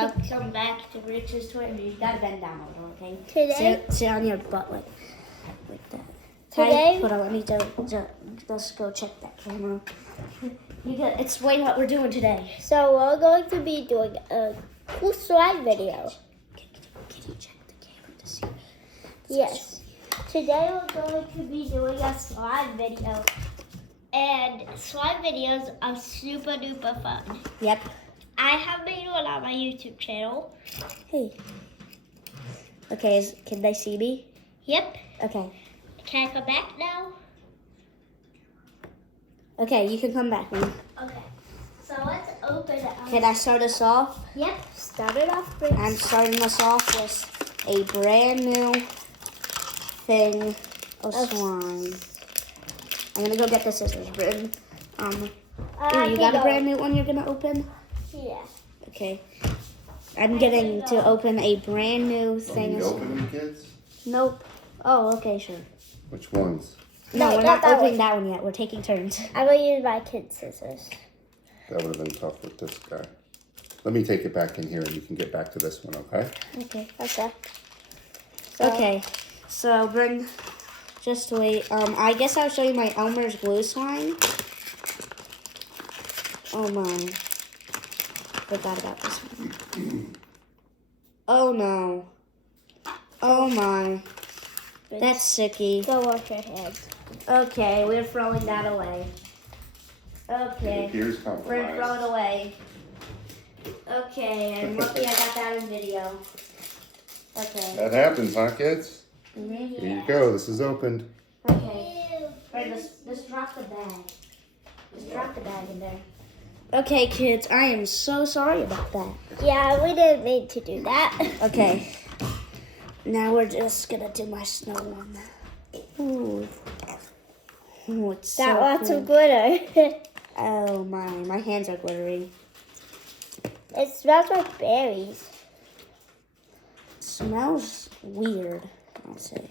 Welcome back to Rich's Toy. You gotta bend down a little, okay? Today? Sit on your butt like that. Today? Hold on, let me let's go check that camera. You gotta explain what we're doing today. So we're going to be doing a cool slide video. Can you check the camera to see? Yes. Today we're going to be doing a slide video. And slide videos are super duper fun. Yep. I have made one on my YouTube channel. Hey. Okay, can they see me? Yep. Okay. Can I come back now? Okay, you can come back now. Okay. So let's open it up. Can I start us off? Yep. Start it off, please. I'm starting us off with a brand new thing of slime. I'm gonna go get the scissors, Britton. You got a brand new one you're gonna open? Yeah. Okay. I'm getting to open a brand new thing. You open them, kids? Nope. Oh, okay, sure. Which ones? No, No, we're not not that opening one. that one yet. We're taking turns. I'm going to use my kid scissors. That would have been tough with this guy. Let me take it back in here and you can get back to this one, okay? Okay. Okay. Okay. So, Britton, just wait. I guess I'll show you my Elmer's glue slime. Oh my. Forgot about this one. Oh no. Oh my. That's sicky. Go wash your hands. Okay, we're throwing that away. It Okay. appears We're throwing it compromised. away. Okay, and lucky I got that in video. Okay. That happens, huh, kids? Mhm. Here you go. This is opened. Okay. Right, let's drop the bag. Just drop the bag in there. Okay, kids, I am so sorry about that. Yeah, we didn't mean to do that. Okay. Now we're just gonna do my snow one. Ooh. Ooh, it's Got so lots cool. of glitter. Oh my hands are glittery. It smells like berries. It smells weird, I'll say.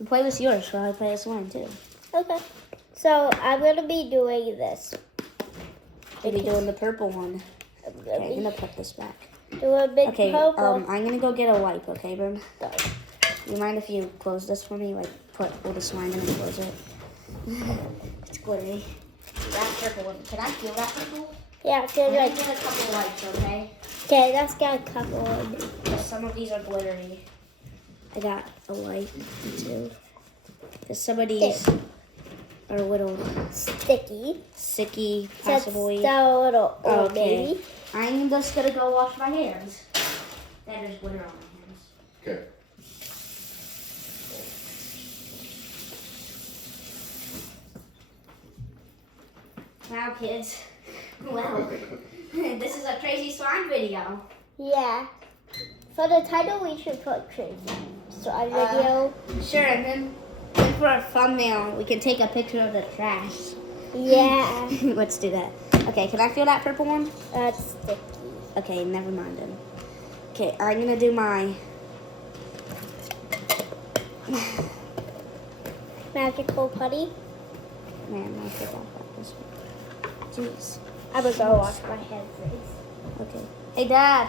You play with yours while I play this one too. Okay. So I'm gonna be doing this. We'll be doing the purple one. I'm Okay, I'm gonna gonna put this back. do a big Okay, purple. I'm gonna go get a wipe, okay, Brim? You mind if you close this for me? Like, put all the slime in and close it? It's glittery. That purple one. Can I feel that purple? Yeah, I'm so gonna like, get a couple wipes, okay? okay, let's get a couple of Some of these are glittery. I got a wipe, too. Because some of these are a little sticky. sicky, That's possibly. a little old, Okay. maybe. I'm just gonna go wash my hands. There's glitter on my hands. Okay. Wow, kids. Well, this is a crazy slime video. Yeah. For the title, we should put crazy slide video. Sure, and then for a thumbnail, we can take a picture of the trash. Yeah. Let's do that. Okay, can I feel that purple one? That's sticky. Okay, never mind then. Okay, I'm gonna do my Magical putty. man. I forgot about this one. Jeez. I'm gonna go wash my hands first. Okay. Hey, Dad.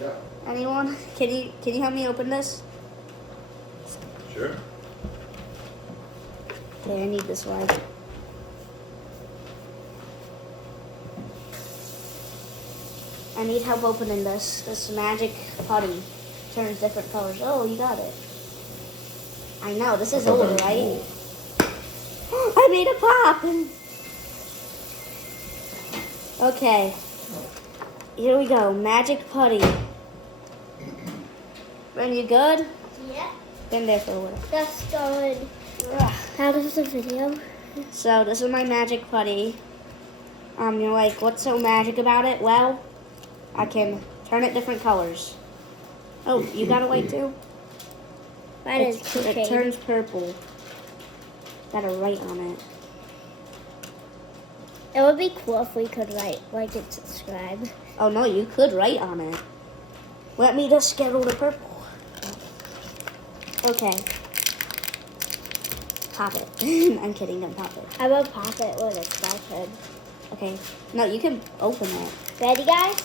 Yeah. Anyone? Can you help me open this? Sure. Okay, I need this wipe. I need help opening this. This magic putty turns different colors. Oh, you got it. I know, this is old, right? I made a pop! Okay. Here we go. Magic putty. Are you good? Yeah. Been there for a while. That's good. How does the video? So this is my magic putty. You're like, what's so magic about it? Well, I can turn it different colors. Oh, you got a light too? Mine is It turns purple. Got a write on it. It would be cool if we could write, like, and subscribe. Oh no, you could write on it. Let me just get all the purple. Okay. Pop it. I'm kidding, don't pop it. I will pop it when it's my turn. Okay. No, you can open it. Ready, guys?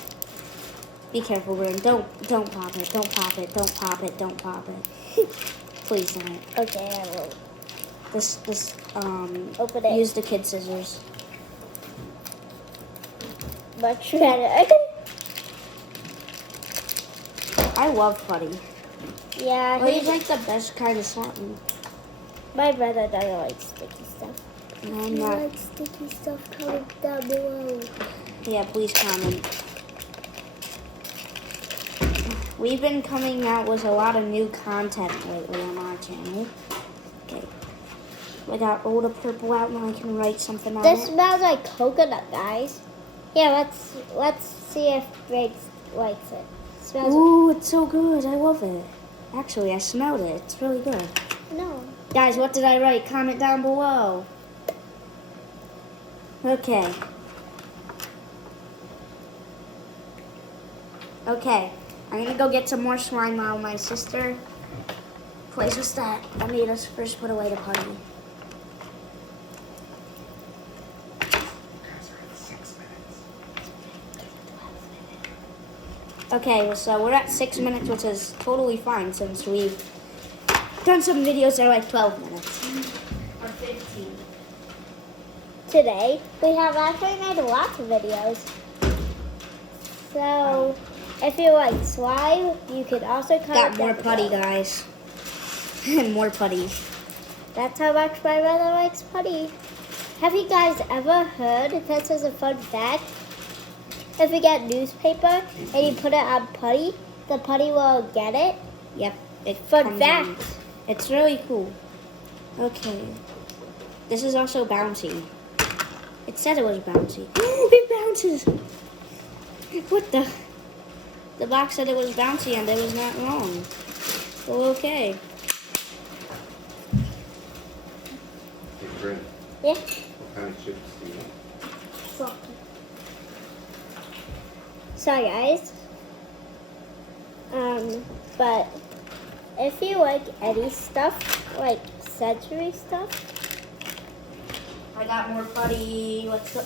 Be careful, Rin. Don't pop it. Don't pop it. Don't pop it. Don't pop it. Please don't. Okay, I will. Open it. Use the kid scissors. Much better. I love putty. Yeah, Well, he's like the best kind of slime. my brother doesn't like sticky stuff. No, If I'm you not. like sticky stuff, comment down below. Yeah, please comment. We've been coming out with a lot of new content lately on our channel. Okay. I got all the purple out and I can write something on This it. smells like coconut, guys. Yeah, let's see if Briggs likes it. Smells Ooh, it's so good. I love it. Actually, I smelled it. It's really good. no. Guys, what did I write? Comment down below. Okay. Okay. I'm gonna go get some more slime while my sister plays with that. I made us first put away the putty. Okay, so we're at 6 minutes, which is totally fine since we've done some videos that are like 12 minutes. Or 15. Today, we have actually made lots of videos. So, if you like slime, you could also comment Got more down putty, below. guys. And more putty. That's how much my brother likes putty. Have you guys ever heard, this is a fun fact, if you get newspaper and you put it on putty, the putty will get it? Yep. It Fun comes fact. on. It's really cool. Okay. This is also bouncy. It said it was bouncy. It bounces! What the? The box said it was bouncy and it was not wrong. Well, okay. Hey, Brent, Yeah. what kind of chips do you want? Sorry guys. But if you like any stuff, like sensory stuff, I got more putty. What's up?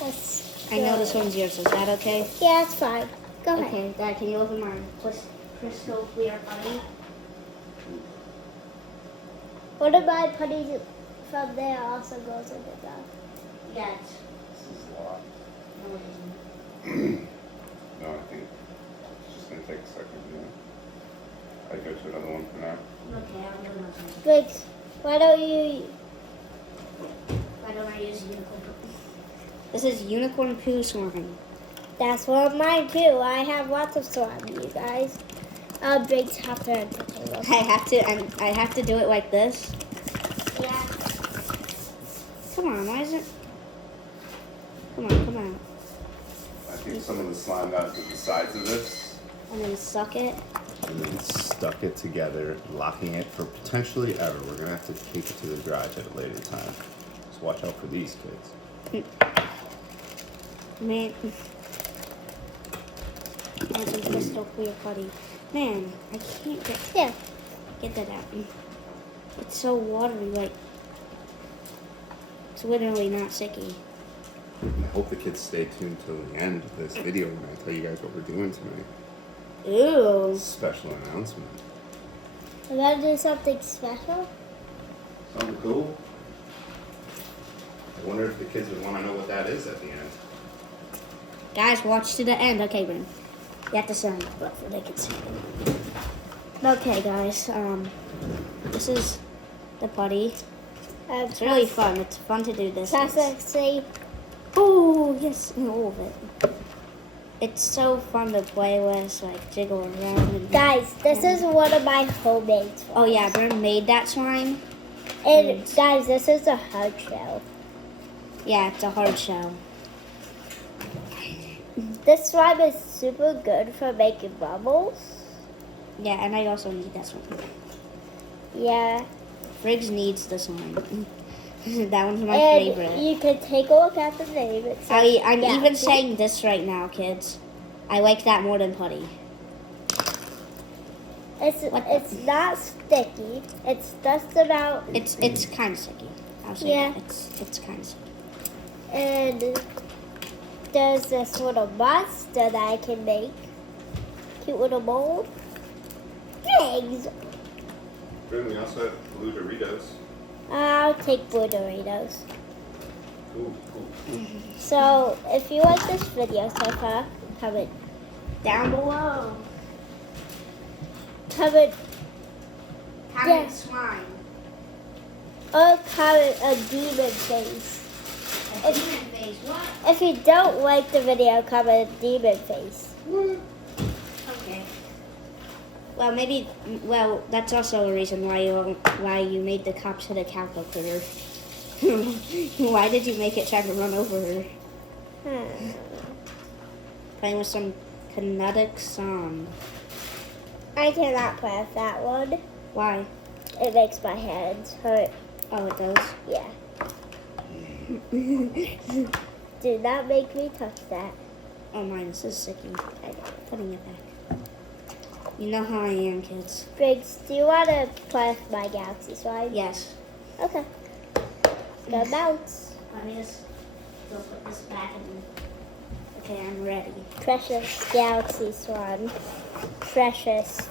that's I know this one's yours. Is that okay? Yeah, it's fine. Go ahead. Okay, Dad, can you open mine? Crystal clear putty. One of my putties from there also goes in the dog. Yes. This is a lot. No, it isn't. No, I think it's just gonna take a second, yeah. I go to another one for now. Okay, I'll do another one. Briggs, why don't you? Why don't I use unicorn? This is unicorn poo slime. That's one of mine too. I have lots of slime, you guys. Briggs have to entertain us. I have to do it like this. Yeah. Come on, why is it? Come on. I think some of the slime got to the sides of this And then suck it. and then stuck it together, locking it for potentially ever. We're gonna have to take it to the garage at a later time. So watch out for these kids. Man. That's a crystal clear putty. Man, I can't get that out. It's so watery, like it's literally not sticky. I hope the kids stay tuned till the end of this video when I tell you guys what we're doing tonight. Ew. Special announcement. We're gonna do something special. Something cool. I wonder if the kids would want to know what that is at the end. Guys, watch to the end. Okay, Bryn. You have to sound but so they can see. Okay, guys. This is the putty. It's really fun. It's fun to do this. See, Oh, yes, all of it. It's so fun to play with, like jiggle around. And, guys, this is one of my homemade slimes. Oh yeah, Bryn made that slime. And guys, this is a hard shell. Yeah, it's a hard shell. This slime is super good for making bubbles. Yeah, and I also need that slime. Yeah. Briggs needs the slime. That one's my And favorite. you can take a look at the name. It says I'm yeah. even saying this right now, kids. I like that more than putty. It's not sticky. It's just about It's kind of sticky. I'll say Yeah. that. It's kind of sticky. and there's this little monster that I can make. Cute little mold. Thanks. Then we also have blue Doritos. I'll take blue Doritos. Cool. So, if you like this video so far, comment Down below. comment Comment Yeah. slime. or comment a demon face. A demon face. What? If you don't like the video, comment demon face. Okay. Well, maybe. Well, that's also a reason why you made the cops hit a calculator. Why did you make it try to run over her? Playing with some kinetic song. I cannot play with that one. Why? It makes my hands hurt. Oh, it does. Yeah. Do not make me touch that. Oh, mine. This is sticky. Putting it back. You know how I am, kids. Briggs, do you want to play with my galaxy slime? Yes. Okay. Go bounce. Let me just go put this back in. Okay, I'm ready. Precious galaxy slime. Precious.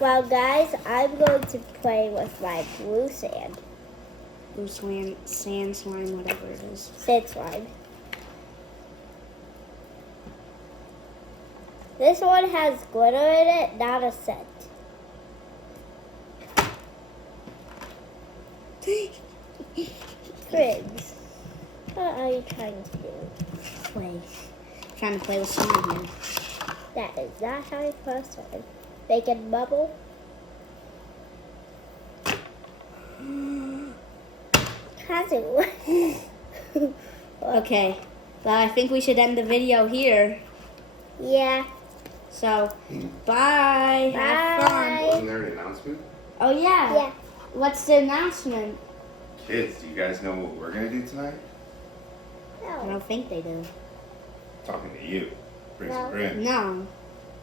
Well, guys, I'm going to play with my blue sand. Blue sand slime, whatever it is. Sand slime. This one has glitter in it, not a scent. Briggs, what are you trying to do? Play. Trying to play with slime here. That is not how you first slime. Bacon bubble. Kazu. Okay. Well, I think we should end the video here. Yeah. So, bye. Have fun. Bye. Wasn't there an announcement? Oh, yeah. Yeah. What's the announcement? Kids, do you guys know what we're gonna do tonight? I No. don't think they do. Talking to you, Briggs No. and Bryn. No.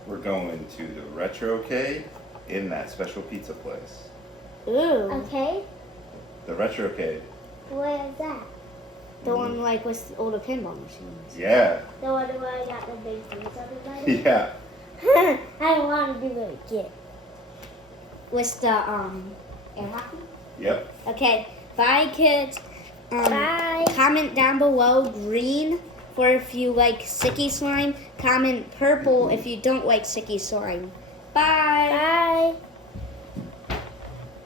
We're going to the Retro K in that special pizza place. Ooh. Okay. The Retro K. Where is that? The one like with all the pinball machines. Yeah. The one where I got the big things on the body? Yeah. I want to do it again. With the air hockey? Yep. Okay. Bye, kids. Bye. Comment down below green for if you like Sicky Slime. Comment purple if you don't like Sicky Slime. Bye. Bye.